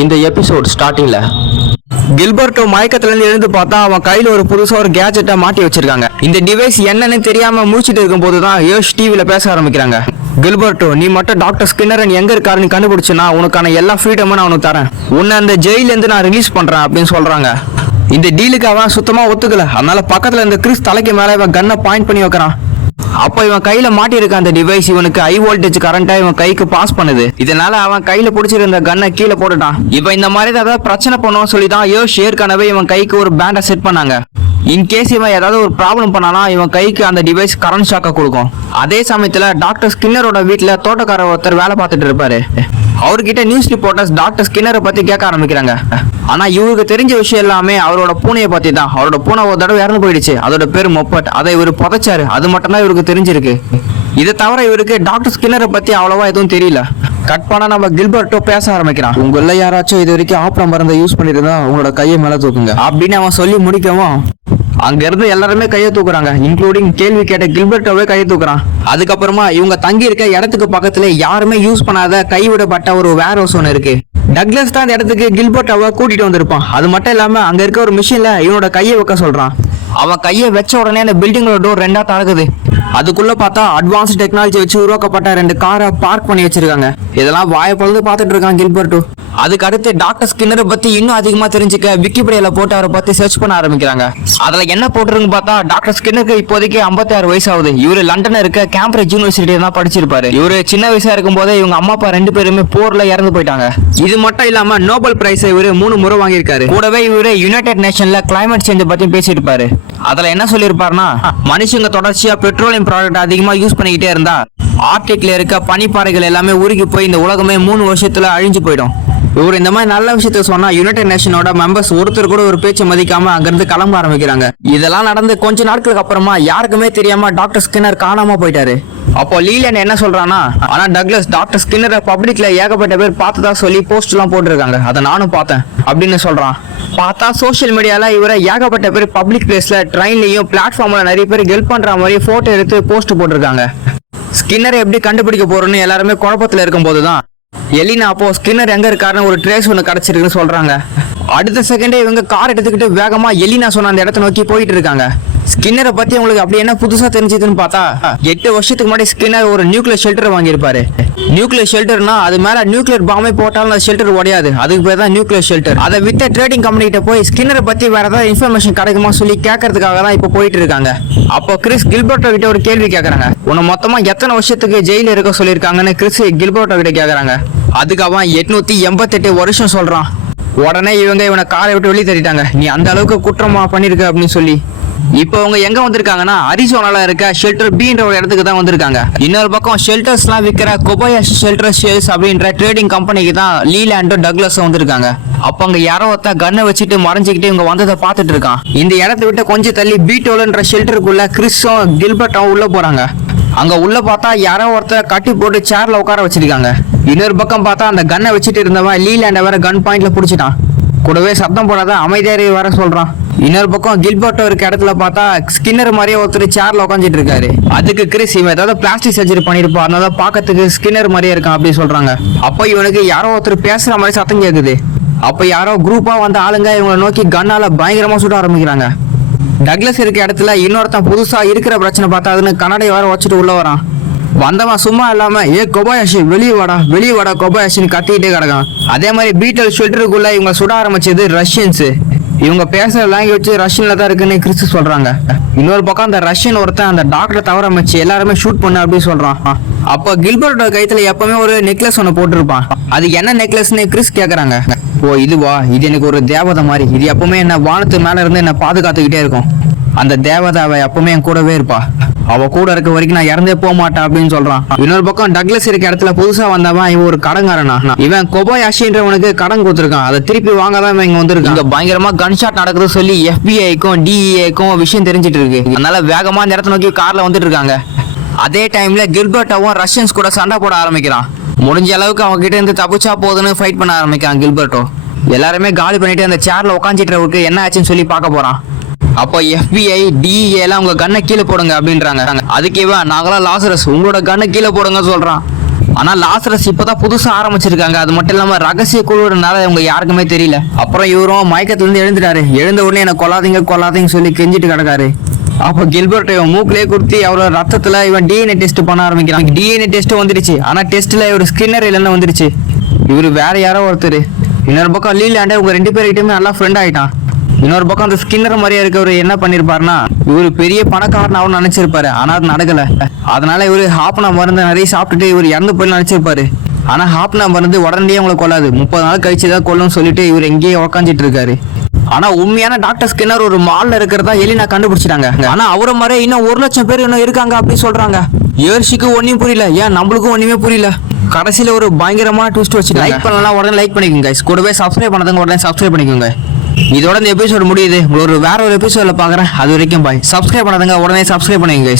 இந்த எபிசோட் ஸ்டார்டிங்ல கில்பர்ட்டோ மயக்கத்துல இருந்து எழுந்து பார்த்தா அவன் கையில ஒரு புதுசா ஒரு கேஜெட்டை மாட்டி வச்சிருக்காங்க. இந்த டிவைஸ் என்னன்னு தெரியாம மூச்சிட்டு இருக்கும் போதுதான் யோஷ் டிவில பேச ஆரம்பிக்கிறாங்க. கில்பர்ட்டோ, நீ மட்டும் டாக்டர் ஸ்கின்னரன் எங்க இருக்காருன்னு கண்டுபிடிச்சுனா உனக்கான எல்லா ஃப்ரீடமும் நான் உனக்கு தரேன். உன்னை அந்த ஜெயில இருந்து நான் ரிலீஸ் பண்றேன் அப்படின்னு சொல்றாங்க. இந்த டீலுக்கு அவன் சுத்தமா ஒத்துக்கல. அதனால பக்கத்துல இந்த கிறிஸ் தலைக்கு மேல இவன் கன்னை பாயிண்ட் பண்ணி வைக்கிறான். அப்ப இவன் கையில மாட்டி இருக்க அந்த டிவைஸ் இவனுக்கு ஹை வோல்டேஜ் கரண்டா இவன் கைக்கு பாஸ் பண்ணுது. இதனால அவன் கையில பிடிச்சிருந்த கன்னை கீழே போட்டுட்டான். இப்ப இந்த மாதிரி ஏதாவது பிரச்சனை பண்ணுவோம் சொல்லிதான் யோஷ் ஏற்கனவே இவன் கைக்கு ஒரு பேண்டை செட் பண்ணாங்க. இன்கேஸ் இவன் ஏதாவது ஒரு ப்ராப்ளம் பண்ணானா இவன் கைக்கு அந்த டிவைஸ் கரண்ட் ஷாக்க கொடுக்கும். அதே சமயத்துல டாக்டர் ஸ்கின்னரோட வீட்டுல தோட்டக்கார ஒருத்தர் வேலை பார்த்துட்டு இருப்பாரு. அவர்கிட்ட நியூஸ் ரிப்போர்ட்டர்ஸ் டாக்டர் ஸ்கின்னரை பத்தி கேட்க ஆரம்பிக்கிறாங்க. ஆனா இவருக்கு தெரிஞ்ச விஷயம் எல்லாமே அவரோட பூனையை பத்தி தான். அவரோட பூனை ஒரு தடவை இறந்து போயிடுச்சு. அதோட பேரு மொப்பட். அதை இவர் புதைச்சாரு. அது மட்டும் தான் இவருக்கு தெரிஞ்சிருக்கு. இதை தவிர இவருக்கு டாக்டர் ஸ்கின்னரை பத்தி அவ்வளவா எதுவும் தெரியல. கட் பண்ணா நம்ம கில்பர்ட்டோ பேச ஆரம்பிக்கிறான். உங்கள யாராச்சும் இது வரைக்கும் ஆப்ரா மருந்தை யூஸ் பண்ணிருந்தா உங்களோட கையை மேல தூக்குங்க அப்படின்னு அவன் சொல்லி முடிக்கவும் அங்க இருந்து எல்லாருமே கையை தூக்குறாங்க. இன்க்ளூடிங் கேள்வி கேட்ட கில்பர்ட்டோவே கையை தூக்குறான். அதுக்கப்புறமா இவங்க தங்கி இருக்க இடத்துக்கு பக்கத்துல யாருமே யூஸ் பண்ணாத கைவிடப்பட்ட ஒரு வேர் ஹவுஸ் ஒன்று இருக்கு. டக்ளஸ் தான் அந்த இடத்துக்கு கில்பர்ட்டோவை கூட்டிட்டு வந்திருப்பான். அது மட்டும் இல்லாம அங்க இருக்க ஒரு மிஷின்ல இவனோட கையை வைக்க சொல்றான். அவன் கையை வச்ச உடனே அந்த பில்டிங்கோட டோர் ரெண்டா திறக்குது. அதுக்குள்ள பார்த்தா அட்வான்ஸ் டெக்னாலஜி வச்சு உருவாக்கப்பட்ட 2 காரை பார்க் பண்ணி வச்சிருக்காங்க. இதெல்லாம் வாயை பொழுது பார்த்துட்டு இருக்கான் கில்பர்ட்டோ. அதுக்கு அடுத்து டாக்டர் ஸ்கின்னரை பத்தி இன்னும் அதிகமா தெரிஞ்சுக்க விக்கிபீடியால போட்டு அவரை பத்தி சர்ச் பண்ண ஆரம்பிக்கிறாங்க. அதுல என்ன போட்டுருன்னு பார்த்தா டாக்டர் ஸ்கின்னருக்கு இப்போதைக்கு 56 வயசு ஆகுது. இவரு லண்டன்ல இருக்க கேம்பிரிட்ஜ் யூனிவர்சிட்டியில தான் படிச்சிருப்பாரு. இவரு சின்ன வயசா இருக்கும் போதே இவங்க அம்மா அப்பா 2 பேருமே போர்ல இறந்து போயிட்டாங்க. இது மட்டும் இல்லாம நோபல் பிரைஸ் இவரு 3 முறை வாங்கியிருக்காரு. கூடவே இவரு யுனைடெட் நேஷன்ல கிளைமேட் சேஞ்ச் பத்தி பேசியிருப்பாரு. அதுல என்ன சொல்லியிருப்பாருன்னா, மனுஷங்க தொடர்ச்சியா பெட்ரோலியம் ப்ராடக்ட் அதிகமா யூஸ் பண்ணிக்கிட்டே இருந்தா ஆர்டிக்ல இருக்க பனிப்பாறைகள் எல்லாமே உருகி போய் இந்த உலகமே 3 வருஷத்துல அழிஞ்சு போயிடும். இவர் இந்த மாதிரி நல்ல விஷயத்த சொன்னா யுனைடெட் நேஷனோட மெம்பர்ஸ் ஒருத்தர் கூட ஒரு பேச்சை மதிக்காம அங்கிருந்து கிளம்ப ஆரம்பிக்கிறாங்க. இதெல்லாம் நடந்து கொஞ்ச நாட்களுக்கு அப்புறமா யாருக்குமே தெரியாம டாக்டர் ஸ்கின்னர் காணாம போயிட்டாரு. அப்போ லீலன் என்ன சொல்றானா, ஆனா டக்ளஸ் டாக்டர் ஸ்கின்னரை பப்ளிக்ல ஏகப்பட்ட பேர் பார்த்ததா சொல்லி போஸ்ட் எல்லாம் போட்டிருக்காங்க. அதை நானும் பார்த்தேன் அப்படின்னு சொல்றான். பார்த்தா சோசியல் மீடியால இவரை ஏகப்பட்ட பேர் பப்ளிக் பிளேஸ்ல ட்ரெயின்லயும் பிளாட்ஃபார்ம்ல நிறைய பேர் ஹெல்ப் பண்ற மாதிரி போட்டோ எடுத்து போஸ்ட் போட்டிருக்காங்க. ஸ்கின்னரை எப்படி கண்டுபிடிக்க போறோம்னு எல்லாருமே குழப்பத்துல இருக்கும் போதுதான் எலினா அப்போ ஸ்கின்னர் எங்க இருக்காருன்னு ஒரு ட்ரேஸ் ஒன்று கிடைச்சிருக்குன்னு சொல்றாங்க. அடுத்த செகண்டே இவங்க கார் எடுத்துக்கிட்டு வேகமா எலினா சொன்ன அந்த இடத்த நோக்கி போயிட்டு இருக்காங்க. ஸ்கின்னரை பத்தி உங்களுக்கு அப்படி என்ன புதுசா தெரிஞ்சதுன்னு பார்த்தா 8 வருஷத்துக்கு முன்னாடி ஸ்கின்னர் ஒரு நியூக்ளியர் ஷெல்டர் வாங்கியிருப்பாரு. நியூக்ளியர் ஷெல்டர்னா அது மேல நியூக்ளியர் பாம்பே போட்டாலும் அந்த ஷெல்டர் உடையாது. அதுக்கு பேர் தான் நியூக்ளியர் ஷெல்டர். அதை வித்த ட்ரேடிங் கம்பெனி கிட்ட போய் ஸ்கின்னரை பத்தி வேற ஏதாவது இன்ஃபர்மேஷன் கிடைக்குமா சொல்லி கேட்கறதுக்காக தான் இப்போ போயிட்டு இருக்காங்க. அப்போ கிறிஸ் கில்பர்ட்டோ கிட்ட ஒரு கேள்வி கேட்கறாங்க. உன்னை மொத்தமா எத்தனை வருஷத்துக்கு ஜெயில இருக்க சொல்லியிருக்காங்கன்னு கிறிஸ் கில்பர்ட்டோ கிட்ட கேட்கறாங்க. அதுக்கு அவன் 888 வருஷம் சொல்றான். உடனே இவனை காரை விட்டு வெளியே தட்டிட்டாங்க. நீ அந்த அளவுக்கு குற்றமா பண்ணிருக்க அப்படின்னு சொல்லி. இப்போ அவங்க எங்க வந்திருக்காங்கன்னா அரிசோனால இருக்க ஷெல்டர் பீன்ற ஒரு இடத்துக்கு தான் வந்திருக்காங்க. இன்னொரு பக்கம் ஷெல்டர்ஸ் எல்லாம் விற்கிற கொபாயாஷி ஷெல்டர் ஷேல்ஸ் அப்படின்ற ட்ரேடிங் கம்பெனிக்கு தான் லீலாண்டும் டக்ளஸும் வந்திருக்காங்க. அப்ப அங்க யாரோ ஒருத்த கன்னை வச்சுட்டு மறைஞ்சுக்கிட்டு இவங்க வந்ததை பார்த்துட்டு இருக்கான். இந்த இடத்த விட்டு கொஞ்சம் தள்ளி பீட்டோலன்ற ஷெல்டருக்குள்ள கிறிஸும் கில்பர்ட்டும் உள்ள போறாங்க. அங்க உள்ள பார்த்தா யாரோ ஒருத்தர் கட்டி போட்டு சேர்ல உட்கார வச்சிருக்காங்க. இன்னொரு பக்கம் பார்த்தா அந்த கன்னை வச்சுட்டு இருந்தவன் லீலாண்ட வேற கன் பாயிண்ட்ல புடிச்சிட்டான். கூடவே சத்தம் போடாத அமைதியாரி வர சொல்றான். இன்னொரு பக்கம் கில்பர்ட்டோ இருக்க இடத்துல பார்த்தா ஸ்கின்னர் மாதிரியே ஒருத்தர் சேர்ல உட்காந்துட்டு இருக்காரு. அதுக்கு கிறிஸ் இவன் ஏதாவது பிளாஸ்டிக் சர்ஜரி பண்ணிருப்பா, அதனால பாக்கிறதுக்கு ஸ்கின்னர் மாதிரியே இருக்கான் அப்படின்னு சொல்றாங்க. அப்ப இவனுக்கு யாரோ ஒருத்தர் பேசுற மாதிரி சத்தம் கேக்குது. அப்ப யாரோ குரூப்பா வந்த ஆளுங்க இவங்களை நோக்கி கன்னால பயங்கரமா சுட ஆரம்பிக்கிறாங்க. டக்ளஸ் இருக்க இடத்துல இன்னொருத்தன் புதுசா இருக்கிற பிரச்சனை பார்த்தா அதுன்னு கண்ணாடி வர வச்சுட்டு உள்ள வரான். வந்தவன் சும்மா இல்லாம கொபாயாஷி வெளியே வாடா கொபாயாஷின்னு கத்திக்கிட்டே கிடக்கான். அதே மாதிரி பீட்டல் ஷெல்டருக்குள்ள இவங்க சுட ஆரம்பிச்சது ரஷ்யன்ஸ். இவங்க பேசுற லாங்குவேஜ் ரஷ்யன்ல தான் இருக்குன்னு கிறிஸ் சொல்றாங்க. இன்னொரு பக்கம் அந்த ரஷ்யன் ஒருத்தன் அந்த டாக்டரை தவிர வச்சு எல்லாருமே ஷூட் பண்ண அப்படின்னு சொல்றான். அப்ப கில்பர்ட்டோட கைத்துல எப்பவுமே ஒரு நெக்லஸ் ஒன்று போட்டிருப்பான். அது என்ன நெக்லஸ்ன்னு கிறிஸ் கேக்குறாங்க. ஓ இதுவா, இது எனக்கு ஒரு தேவதை மாதிரி. இது எப்பவுமே என்ன வானத்து மேல இருந்து என்ன பாதுகாத்துக்கிட்டே இருக்கும். அந்த தேவதை அவ எப்பவுமே என் கூடவே இருப்பா. அவ கூட இருக்க வரைக்கும் நான் இறந்தே போக மாட்டேன் அப்படின்னு சொல்றான். இன்னொரு பக்கம் டக்ளஸ் இருக்க இடத்துல புதுசா வந்தவன் இவன் ஒரு கடங்காரனா. இவன் கொபாயாஷின்றவனுக்கு கடன் கொடுத்துருக்கான். அதை திருப்பி வாங்கதான் இவன் இங்க வந்திருக்கான். இங்க பயங்கரமா கன்ஷாட் நடக்குது சொல்லி FBI-க்கும் DEA-க்கும் விஷயம் தெரிஞ்சிட்டு இருக்கு. அதனால வேகமா இந்த இடத்த நோக்கி கார்ல வந்துட்டு இருக்காங்க. அதே டைம்ல கில்பர்ட்டோவும் ரஷ்யன்ஸ் கூட சண்டை போட ஆரம்பிக்கிறான். முடிஞ்ச அளவுக்கு அவங்க கிட்ட இருந்து தப்பிச்சா போதுன்னு ஃபைட் பண்ண ஆரம்பிக்கிறான் கில்பர்ட்டோ. எல்லாருமே காலி பண்ணிட்டு அந்த சேர்ல உட்காந்துட்டு என்ன ஆச்சுன்னு சொல்லி பார்க்க போறான். அப்போ FBI DEA எல்லாம் உங்க கண்ணை கீழே போடுங்க அப்படின்றாங்க. அதுக்கு இவன் நாங்களாம் லாசரஸ், உங்களோட கண்ணை கீழே போடுங்க சொல்றான். ஆனா லாசரஸ் இப்பதான் புதுசா ஆரம்பிச்சிருக்காங்க. அது மட்டும் இல்லாம ரகசிய குழுறதுனால இவங்க யாருக்குமே தெரியல. அப்புறம் இவரும் மயக்கத்துல இருந்து எழுந்துட்டாரு. எழுந்த உடனே என்ன கொல்லாதீங்க சொல்லி கெஞ்சிட்டு கிடக்காரு. அப்ப கில்பர்ட் இவன் மூக்கிலே குடுத்தி அவரோட ரத்தத்துல இவன் டிஎன்ஏ டெஸ்ட் பண்ண ஆரம்பிக்கிறான். டிஎன்ஏ டெஸ்ட் வந்துருச்சு. ஆனா டெஸ்ட்ல இவர் ஸ்கின்னர் இல்லைன்னு வந்துருச்சு. இவரு வேற யாரோ ஒருத்தர். இன்னொரு பக்கம் லீலாண்டே உங்க 2 பேர்கிட்டயுமே நல்லா ஃப்ரெண்ட் ஆயிட்டான். இன்னொரு பக்கம் அந்த ஸ்கின்னர் மாதிரியா இருக்கவர் என்ன பண்ணிருப்பாருன்னா இவரு பெரிய பணக்காரன் அவனு நினைச்சிருப்பாரு. ஆனா அது நடக்கல. அதனால இவரு ஹாப்னா மருந்து நிறைய சாப்பிட்டுட்டு இவர் இறந்து போய் நினைச்சிருப்பாரு. ஆனா ஹாப்னா மருந்து உடனடியே உங்களை கொள்ளாது. 30 நாள் கழிச்சு தான் கொல்லும் சொல்லிட்டு இவர் எங்கேயே உக்காந்துட்டு இருக்காரு. ஆனா உண்மையான டாக்டர் ஸ்கின்னர் ஒரு மால்ல இருக்கிறதா எலினா கண்டுபிடிச்சிட்டாங்க. ஆனா அவரை மாதிரி இன்னும் 1 லட்சம் பேர் இன்னும் இருக்காங்க அப்படின்னு சொல்றாங்க. ஏர்ஷிக்கு ஒன்னும் புரியல. ஏன் நம்மளுக்கும் ஒண்ணுமே புரியல. கடைசியில ஒரு பயங்கரமான ட்விஸ்ட் வச்சு லைக் பண்ணலாம் உடனே லைக் பண்ணிக்கோங்க. கூடவே சப்ஸ்கிரைப் பண்ணதுங்க உடனே சப்ஸ்கிரைப் பண்ணிக்கோங்க. இதோட இந்த எபிசோடு முடியுது. ஒரு வேற ஒரு எபிசோட்ல பாக்குறேன். அது வரைக்கும் பாய். சப்ஸ்கிரைப் பண்ணதுங்க உடனே சப்ஸ்கிரைப் பண்ணிக்கோங்க.